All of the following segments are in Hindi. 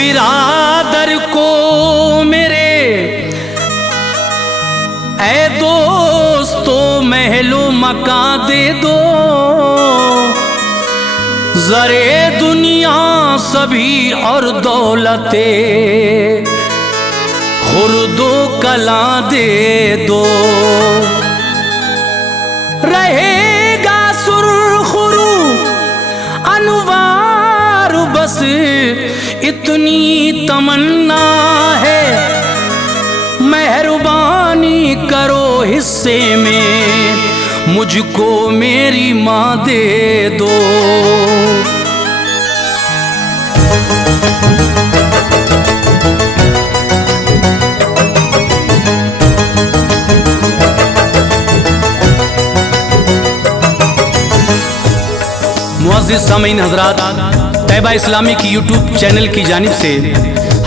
बिरादर को मेरे ऐ दोस्तों महलो मकान दे दो, ज़रे दुनिया सभी और दौलते खुर्दो कला दे दो। रहेगा सुरखरू अनुवार बस इतनी तमन्ना है, मेहरबानी करो हिस्से में मुझको मेरी माँ दे दो। मुअज़्ज़िज़ सामीन हज़रात, तैयबा इस्लामी की यूट्यूब चैनल की जानिब से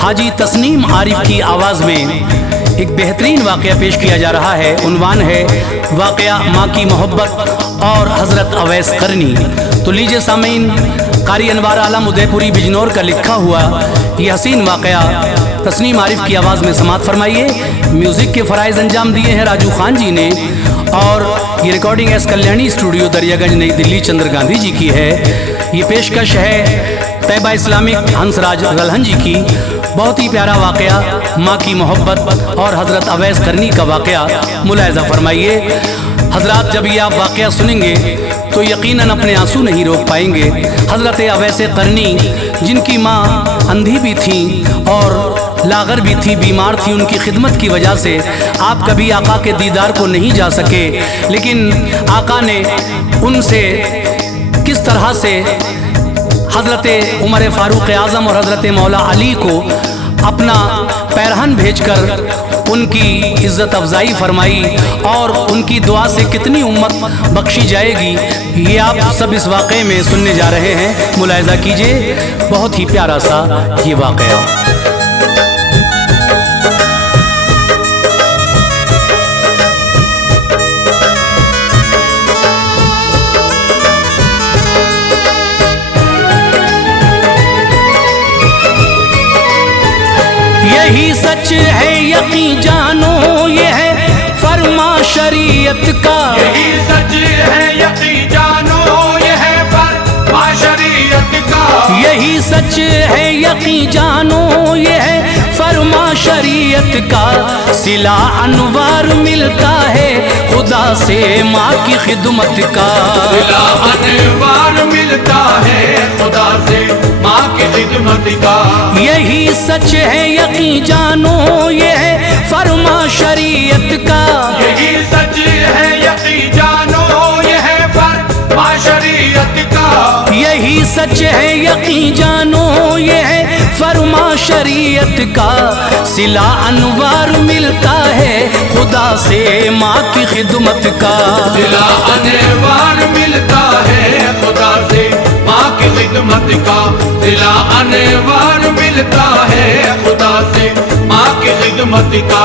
हाजी तस्नीम आरिफ की आवाज़ में एक बेहतरीन वाक़या पेश किया जा रहा है। उन्वान है वाक़या माँ की मोहब्बत और हज़रत अवैस करनी। तो लीजिए सामीन, कारी अनवार आलम उदयपुरी बिजनौर का लिखा हुआ ये हसीन वाक़या तस्नीम आरिफ की आवाज़ में समात फरमाइए। म्यूज़िक के फ़राइज़ अंजाम दिए हैं राजू खान जी ने, और ये recording S Kalyani studio Daryaganj नई दिल्ली चंद्र गांधी जी की है। ये पेशकश है तैयबा इस्लामिक हंसराज रलहन जी की। बहुत ही प्यारा वाक़या माँ की मोहब्बत और हज़रत अवैस करनी का वाक़या मुलाहिज़ा फरमाइए। हज़रात, जब ये आप वाक़या सुनेंगे तो यकीनन अपने आंसू नहीं रोक पाएंगे। हज़रत अवैस करनी, जिनकी माँ अंधी भी थी और लागर भी थी, बीमार थी, उनकी खिदमत की वजह से आप कभी आका के दीदार को नहीं जा सके, लेकिन आका ने उनसे किस तरह से हज़रत उमर फ़ारूक आज़म और हज़रत मौला अली को अपना पैरहन भेजकर उनकी इज़्ज़त अफजाई फरमाई और उनकी दुआ से कितनी उम्मत बख्शी जाएगी, ये आप सब इस वाक़े में सुनने जा रहे हैं। मुलाहिज़ा कीजिए, बहुत ही प्यारा सा ये वाक़या। यही सच है यकीन जानो, ये है फरमा शरीयत का। यही सच है यकीन जानो, ये है फरमा शरीयत का। यही सच है यकीन जानो, ये है फरमा शरीयत का। सिला अनवार मिलता है खुदा से माँ की खिदमत का। सिला अनवार मिलता है खुदा से माँ की खिदमत का। यही सच है यकीन जानो, ये है फरमा शरीयत का। यही सच है यकीन जानो, ये है फरमा शरीयत का। यही सच है यकीन जानो, ये है फरमा शरीयत का। सिला अनवार मिलता है खुदा से माँ की खिदमत का। सिला अनवार मिलता है खुदा से माँ की खिदमत का। सिला अनवार मिलता है खुदा से माँ की खिदमत का।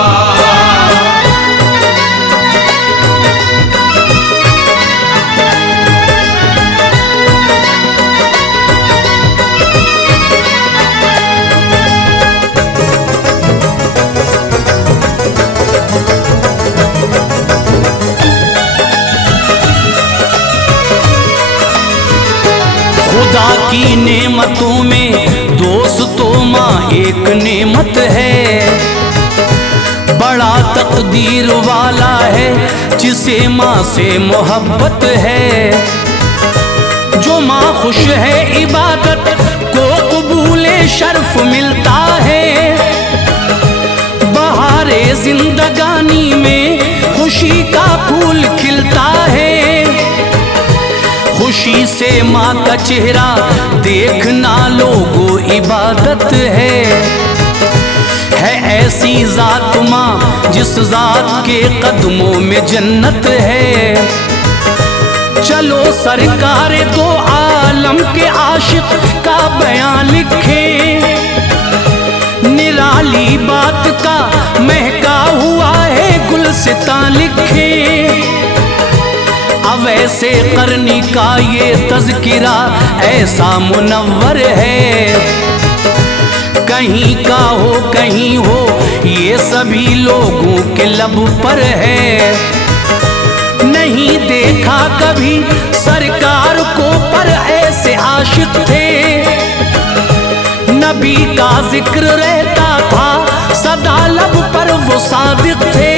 खुदा की नेमतों में दोस्तों माँ एक नेमत है। बड़ा तकदीर वाला है जिसे माँ से मोहब्बत है। जो माँ खुश है इबादत को कबूले शर्फ मिलता है। बहारे जिंदगानी में खुशी का फूल खिलता है। खुशी से माँ का चेहरा देखना लोगों इबादत है। ऐसी जात माँ जिस जात के कदमों में जन्नत है। चलो सरकार दो आलम के आशिक का बयान लिखे। निराली बात का महका हुआ है गुलसितां लिखे। अवैसे करनी का ये तज़किरा ऐसा मुनव्वर है। कहीं का हो कहीं हो, ये सभी लोगों के लब पर है। नहीं देखा कभी सरकार को पर ऐसे आशिक थे, नबी का जिक्र रहता था सदा लब पर वो सादिक थे।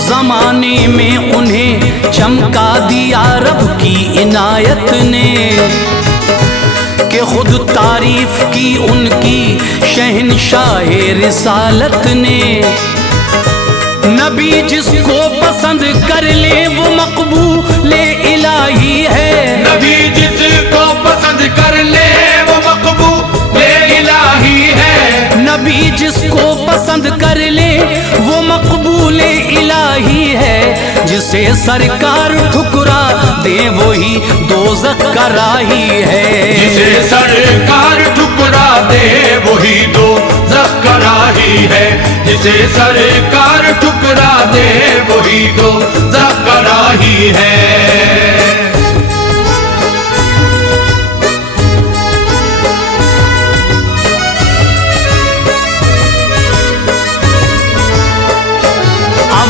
जमाने में उन्हें चमका दिया रब की इनायत ने, कि खुद तारीफ की उनकी शहंशाहे रिसालत ने। नबी जिसको पसंद कर ले वो मकबूल इलाही है, नबी जिसको पसंद कर ले वो मकबूल इलाही है। नबी जिसको पसंद कर ले वो मकबूल इलाही है। जिसे सरकार ठुकरा दे वही दोज़ख का राही है। जिसे सरकार ठुकरा दे वही दोज़ख का राही है। जिसे सरकार ठुकरा दे वही दोज़ख का राही है।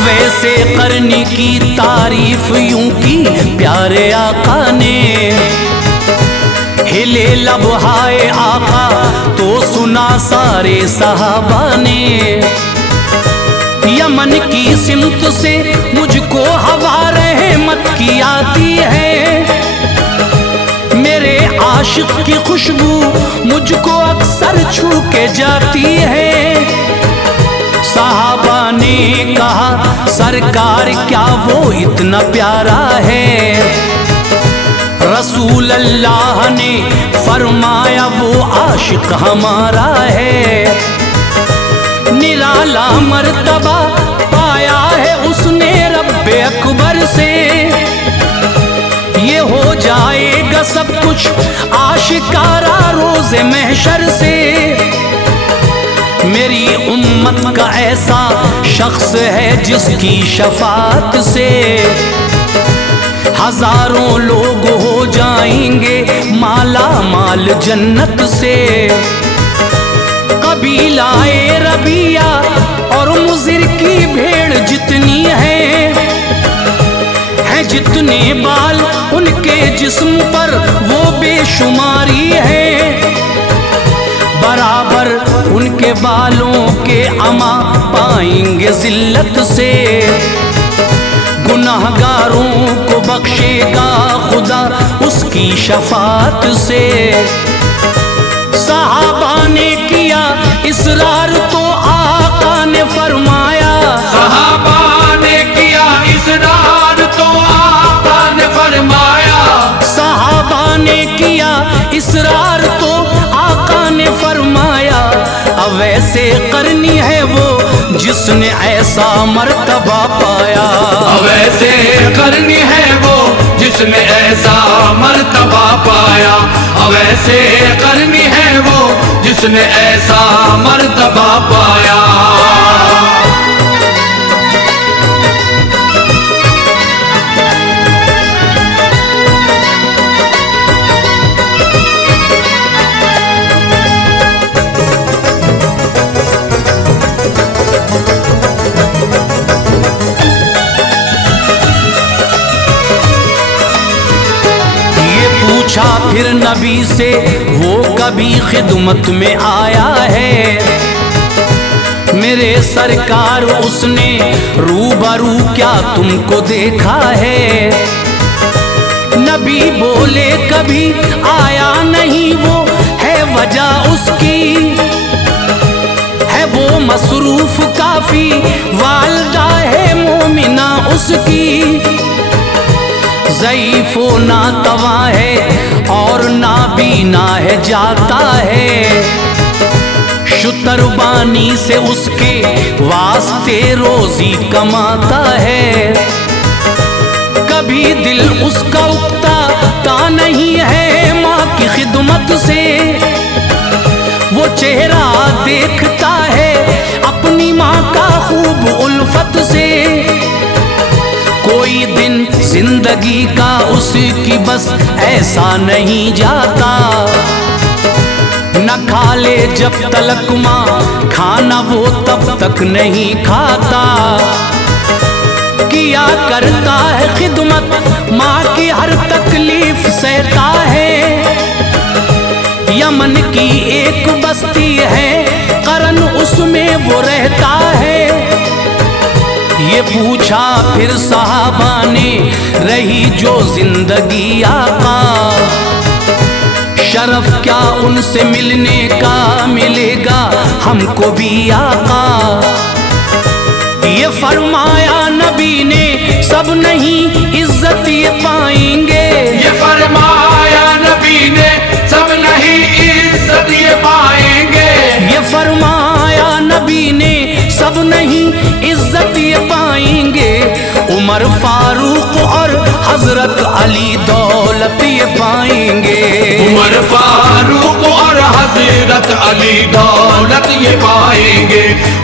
वैसे करनी की तारीफ यूं की प्यारे आका ने, हिले लब हाय आका तो सुना सारे सहाबा ने। यमन की सिमत से मुझको हवा रहमत की आती है, मेरे आशिक की खुशबू मुझको अक्सर छू के जाती है। साहबा ने कहा सरकार क्या वो इतना प्यारा है, रसूल अल्लाह ने फरमाया वो आशिक हमारा है। निराला मर्तबा पाया है उसने रब्बे अकबर से, ये हो जाएगा सब कुछ आशिकारा रोज़े महशर से। मेरी उम्मत का ऐसा शख्स है जिसकी शफात से हजारों लोग हो जाएंगे माला माल जन्नत से। कबीलाए रबिया और मुज़िर की भेड़ जितनी है जितने बाल उनके जिस्म पर वो बेशुमारी है। बराबर उनके बालों के अमा पाएंगे जिल्लत से, गुनाहगारों को बख्शेगा खुदा उसकी शफात से। सहाबा ने किया इसरार तो आका ने फरमाया, सहाबा ने किया इसरार तो आका ने फरमाया। सहाबा ने किया इसरार तो आका ने फरमाया। अब वैसे करनी है वो जिसने ऐसा मर्तबा पाया, अब वैसे करनी है वो जिसने ऐसा मर्तबा पाया। अब वैसे करनी है वो जिसने ऐसा मर्तबा पाया। फिर नबी से वो कभी खिदमत में आया है, मेरे सरकार उसने रूबरू क्या तुमको देखा है। नबी बोले कभी आया नहीं वो है वजह उसकी, है वो मसरूफ काफी वालदा है मोमिना उसकी। ज़ईफ़ो ना तवा है और ना बीना है जाता है, शुतरबानी से उसके वास्ते रोजी कमाता है। कभी दिल उसका उकता नहीं है माँ की खिदमत से, वो चेहरा देखता है अपनी माँ का खूब उल्फत से। कोई दिन जिंदगी का उसकी बस ऐसा नहीं जाता, न खा पाले जब तलक माँ खाना वो तब तक नहीं खाता। किया करता है खिदमत माँ की हर तकलीफ सहता है। यमन की एक बस्ती है करन उसमें वो रहता है। ये पूछा फिर सहाबा ने रही जो जिंदगी आका, शरफ क्या उनसे मिलने का मिलेगा हमको भी आका। ये फरमाया नबी ने सब नहीं इज्जत ये पाएंगे। ये फरमाया नबी ने सब नहीं इज्जत ये पाएंगे। ये फरमाया नबी ने सब नहीं इज्जत ये पाएंगे। उमर फारूक और हजरत अली दौलत ये पाएंगे। उमर फारूक और हजरत अली दौलत ये पाएंगे।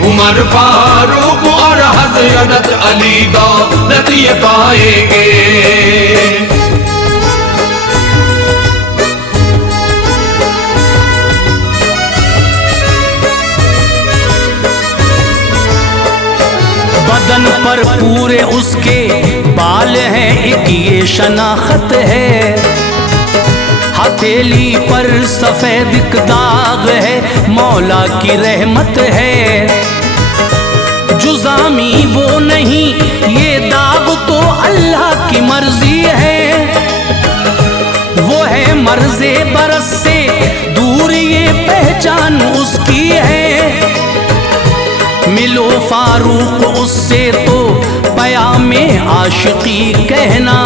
उमर फारूक और हजरत अली दौलत ये पाएंगे। बदन पर पूरे उसके बाल हैं एक ये शनाख्त है। हथेली पर सफेद दाग है मौला की रहमत है। जुज़ामी वो नहीं ये दाग तो अल्लाह की मर्जी है। वो है मर्ज़े बरस से दूर ये पहचान उसकी है। मिलो फारूक उससे तो पयामे आशिकी कहना।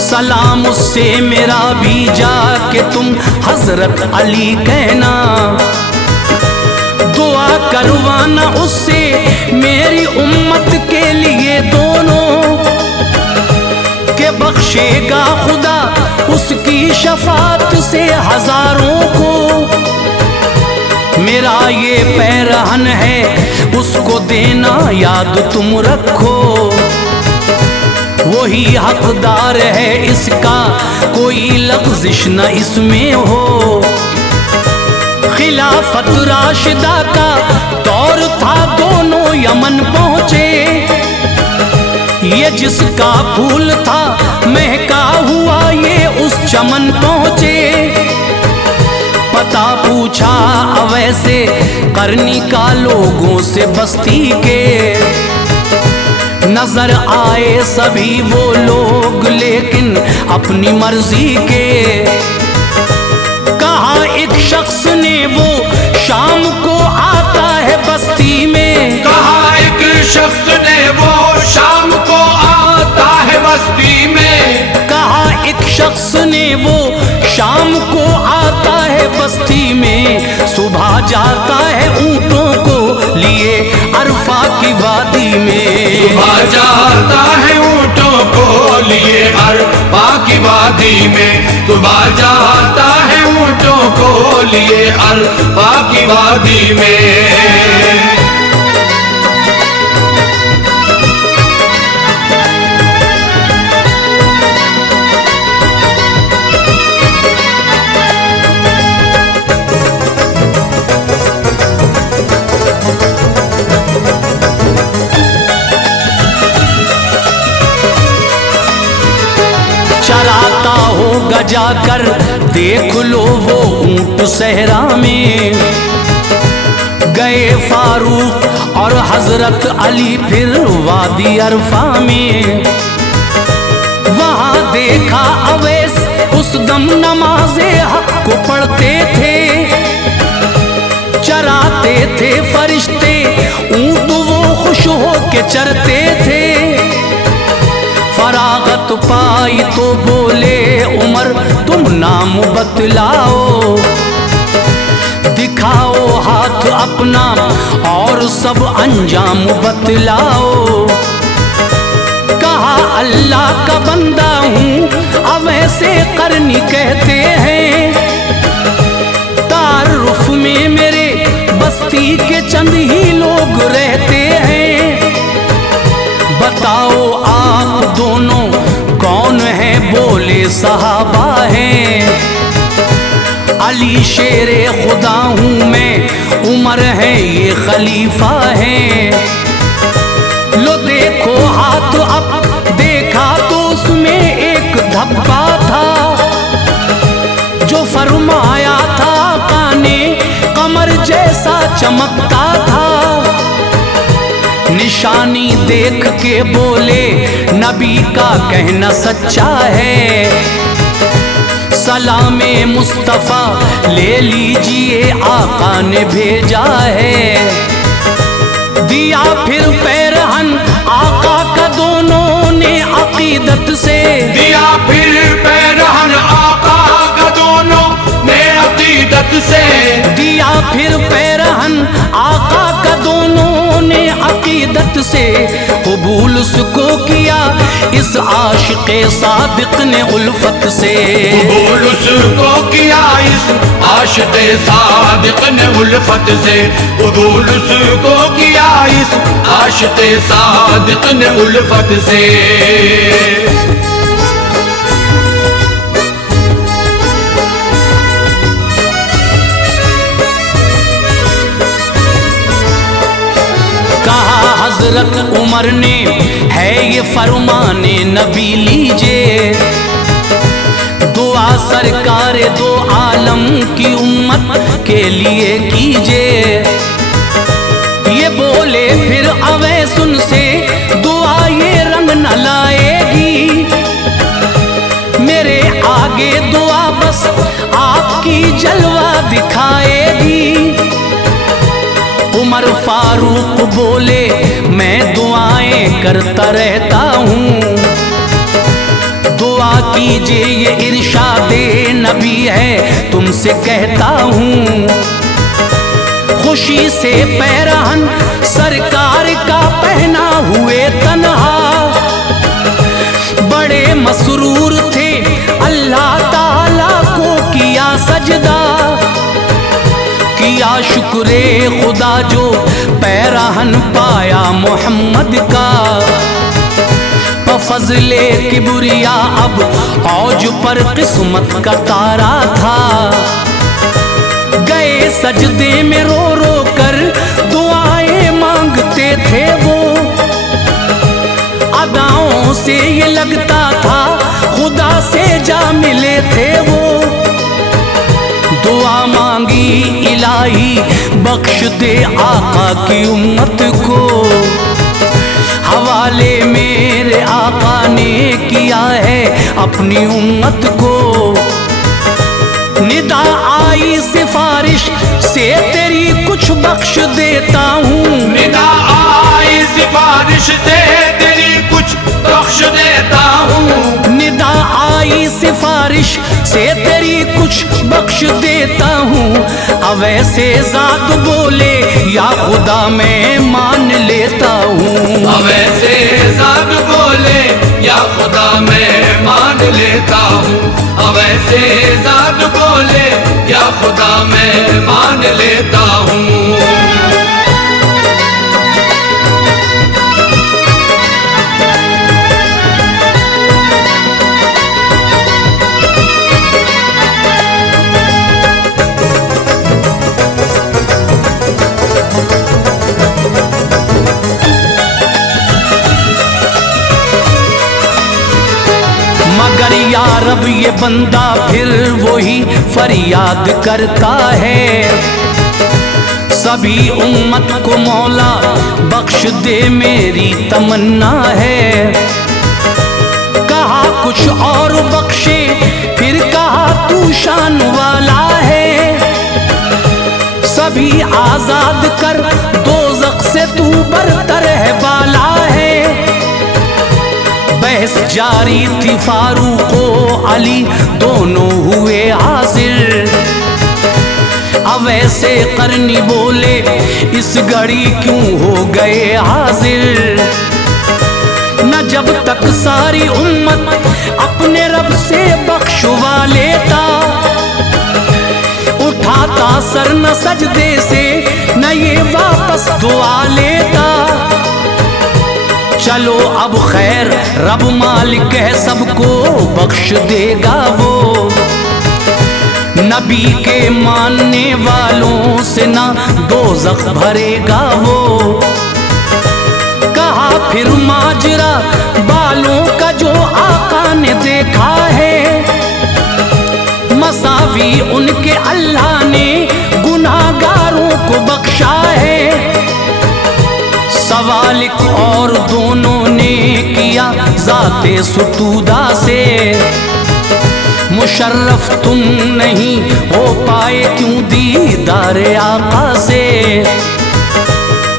सलाम उससे मेरा भी जाके तुम हजरत अली कहना। दुआ करवाना उससे मेरी उम्मत के लिए दोनों, के बख्शेगा खुदा उसकी शफात से हजारों को। मेरा ये पैरहन है उसको देना याद तुम रखो। वही हकदार है इसका कोई लग़्ज़िश न इसमें हो। खिलाफत राशिदा का दौर था दोनों यमन पहुँचे। ये जिसका फूल था महका हुआ ये उस चमन पहुँचे। पता पूछा अवैसे करनी का लोगों से बस्ती के। नजर आए सभी वो लोग लेकिन अपनी मर्जी के। कहा एक शख्स ने वो शाम को आता है बस्ती में। कहा एक शख्स ने वो शाम को आता है बस्ती में। कहा एक शख्स ने वो शाम को आता है बस्ती में। सुबह जाता है ऊँटों को लिए अरफा की वादी में। सुबह जाता है ऊँटों को लिए अरफा की वादी में। सुबह जाता है ऊँटों को लिए अरफा की वादी में। चराता होगा जाकर देख लो वो ऊँट सहरा में। गए फारूक और हजरत अली फिर वादी अरफा में। वहाँ देखा अवैस उस दम नमाज़े हक को पढ़ते थे। चराते थे फरिश्ते ऊँट वो खुश हो के चरते थे। फरागत पाई तो बोले उमर तुम नाम बतलाओ। दिखाओ हाथ अपना और सब अंजाम बतलाओ। कहा अल्लाह का बंदा हूँ अवैसे करनी कहते हैं। तारुफ में मेरे बस्ती के चंद ही लोग रहते हैं। बताओ आप दोनों कौन है? बोले सहाबा हैं। अली अली शेरे खुदा हूँ मैं, उमर है ये खलीफा है। लो देखो हाथ अब देखा तो उसमें एक धब्बा था, जो फरमाया था काने कमर जैसा चमकता था। निशानी देख के बोले नबी का कहना सच्चा है, सलामे मुस्तफ़ा ले लीजिए आका ने भेजा है। दिया फिर पैरहन आका का दोनों ने अकीदत से, दिया फिर पैरहन आका का दोनों ने अकीदत से, दिया फिर पैरहन आका का दोनों ने अकीदत से। कबूल उसको किया इस आशिक़े सादिक ने उल्फत से, कबूल उसको किया इस आशिक़े सादिक ने उल्फत से, कबूल उसको किया इस आशिक़े सादिक ने उल्फत से। हज़रत उमर ने है ये फरमाने नबी लीजिए, दुआ सरकार दो आलम की उम्मत के लिए कीजिए। ये बोले फिर अवैस उनसे दुआ ये रंग न लाएगी, मेरे आगे दुआ बस आपकी जलवा दिखाएगी। उमर फारूक बोले मैं दुआएं करता रहता हूँ, दुआ कीजिए ये इरशादे नबी है तुमसे कहता हूँ। खुशी से पैरहन सरकार का पहना हुए तन्हा, बड़े मसरूर थे अल्लाह ताला को किया सजदा। किया शुक्रे खुदा जो पैरहन पाया मोहम्मद का, फज़ले किबरिया अब औज पर किस्मत का तारा था। गए सजदे में रो रो कर दुआएं मांगते थे वो, अदाओं से ये लगता था खुदा से जा मिले थे वो। दुआ मांगी इलाही बख्श दे आका की उम्मत को, हवाले मेरे आका ने किया है अपनी उम्मत को। निदा आई सिफारिश से तेरी कुछ बख्श देता हूँ, निदा आई सिफारिश से तेरी कुछ बख्श देता हूँ, निदा आई सिफारिश से तेरी कुछ बख्श देता हूँ। अवैसे ज़ात बोले या खुदा मैं मान लेता हूँ, अवैसे ज़ात बोले या खुदा मैं मान लेता हूँ, अवैसे ज़ात बोले या खुदा मैं मान लेता हूँ। मगर या रब ये बंदा फिर वही फरियाद करता है, सभी उम्मत को मौला बख्श दे मेरी तमन्ना है। कहा कुछ और बख्शे फिर कहा तू शान वाला है, सभी आजाद कर दोज़ख से तू बरतर है बाला है। बहस जारी थी फारूक अली दोनों हुए हाजिर, अवैसे करनी बोले इस घड़ी क्यों हो गए हाजिर। न जब तक सारी उम्मत अपने रब से बख्शवा लेता, उठाता सर न सजदे से न ये वापस दुआ लेता। चलो अब खैर रब मालिक है सबको बख्श देगा वो, नबी के मानने वालों से ना दोज़ख भरेगा वो। कहा फिर माजरा बालों का जो आका ने देखा है, मसावी उनके अल्लाह ने गुनाहगारों को बख्शा है। सवाल एक और दोनों ने किया ज़ाते सुतूदा से, मुशर्रफ तुम नहीं हो पाए क्यों दीदारे आका से।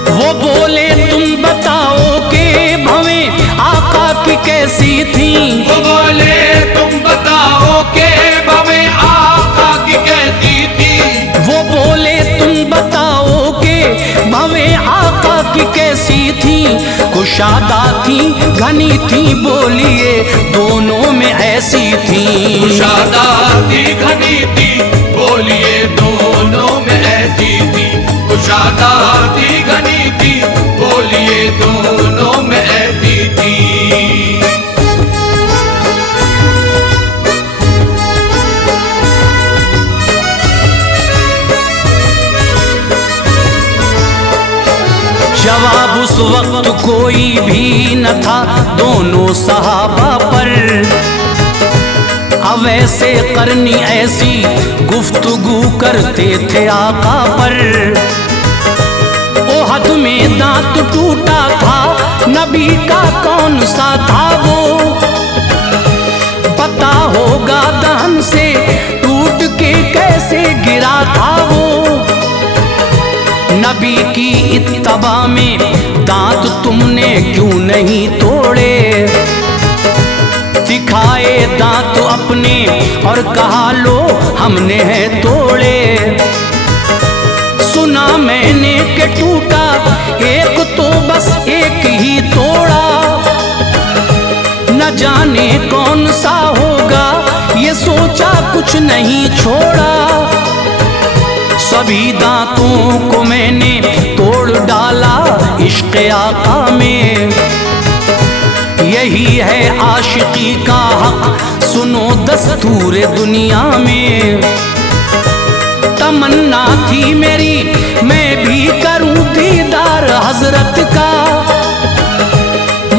वो बोले तुम बताओ के भवें आका की कैसी थी। वो बोले तुम बताओ के भवें आका की कैसी थी। वो बोले तुम बताओ के भवें आका की कैसी थी। कुशादा थी घनी थी बोलिए दोनों में ऐसी थी। कुशादा थी घनी थी बोलिए दोनों में ऐसी थी। कुशादा थी घनी थी बोलिए दोनों में ऐसी थी। जवाब उस वक्त कोई भी न था दोनों सहाबा पर। अवैसे करनी ऐसी गुफ्तगू करते थे आका पर। ओहद में दांत टूटा था नबी का कौन सा था वो। पता होगा दहन से टूट के कैसे गिरा था वो। नबी की इत्तबा में दांत तुमने क्यों नहीं तोड़े। दिखाए दांत अपने और कहा लो हमने है तोड़े। सुना मैंने कि टूटा एक तो बस एक ही तोड़ा। न जाने कौन सा होगा ये सोचा कुछ नहीं छोड़ा। सभी दांतों को मैंने तोड़ डाला इश्क़ आका में। यही है आशिकी का हक सुनो दस्तूर दुनिया में। तमन्ना थी मेरी मैं भी करूं दीदार हजरत का।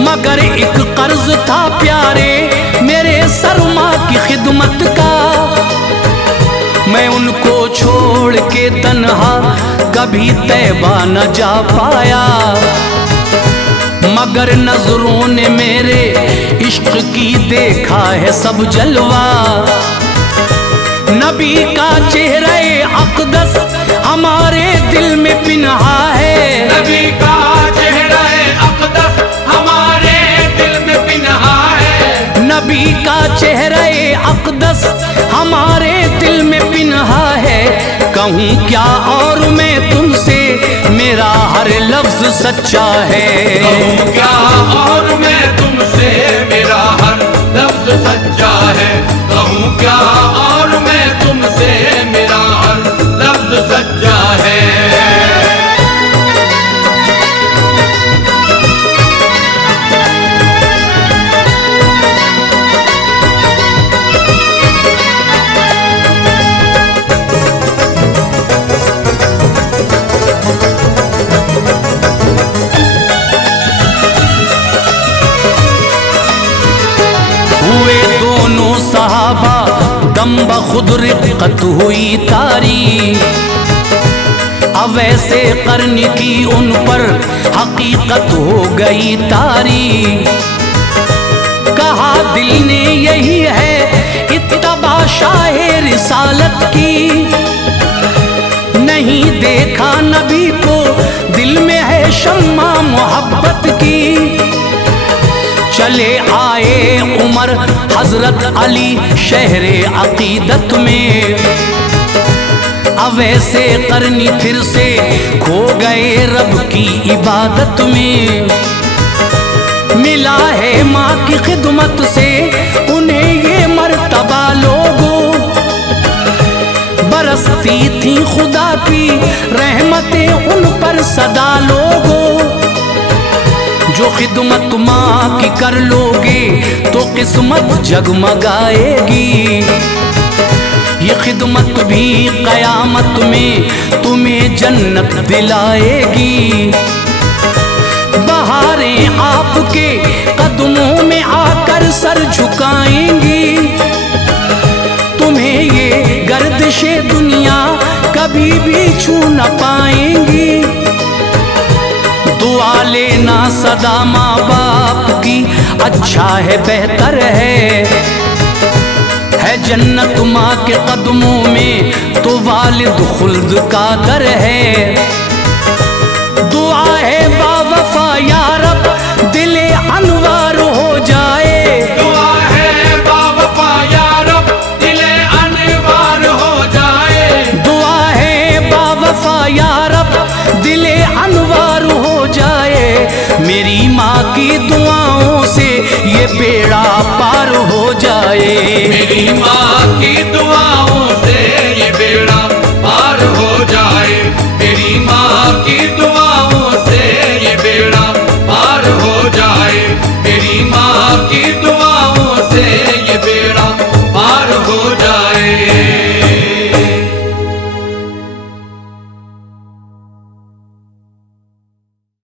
मगर एक कर्ज था प्यारे मेरे सरमा की खिदमत का। मैं उनको छोड़ के तन्हा कभी तैबा न जा पाया। मगर नजरों ने मेरे इश्क की देखा है सब जलवा। नबी का चेहरे अक़दस हमारे दिल में पिन्हा है। नबी का चेहरे अक़दस हमारे दिल में पिन्हा है। नबी का चेहरे अक़दस हमारे दिल में पिन्हा है। कहूँ क्या और मैं तुमसे मेरा हर लफ्ज सच्चा है। कहूँ क्या और मैं तुमसे मेरा हर लफ्ज सच्चा है। कहूँ क्या और मैं तुमसे मेरा हर लफ्ज सच्चा है। सहाबा दम बखुद रिक़त हुई तारी। अवैसे करनी की उन पर हकीकत हो गई तारी। कहा दिल ने यही है इत्तबा शाहे रिसालत की। नहीं देखा नबी को दिल में है शम्मा मोहब्बत की। चले आए उमर हजरत अली शहरे अकीदत में। अवैसे करनी फिर से खो गए रब की इबादत में। मिला है माँ की खिदमत से उन्हें ये मर्तबा लोगों। बरसती थी खुदा की रहमतें उन पर सदा लोगों। जो खिदमत माँ की कर लोगे तो किस्मत जगमगाएगी। ये खिदमत भी क़यामत में तुम्हें जन्नत दिलाएगी। बहारें आपके कदमों में आकर सर झुकाएंगी। तुम्हें ये गर्दिशे दुनिया कभी भी छू न पाएंगी। दुआ लेना सदा माँ बाप की, अच्छा है बेहतर है जन्नत माँ के कदमों में तो वालिद खुल्द का दर है। दुआ है बावफा या रब दिले अनवार हो जाए। दुआ है बावफा या रब दिले अनवार हो जाए। दुआ है बावफा या रब दिले अनवार हो जाए। मेरी माँ की दुआओं से ये बेड़ा पार हो जाए। मेरी माँ की दुआओं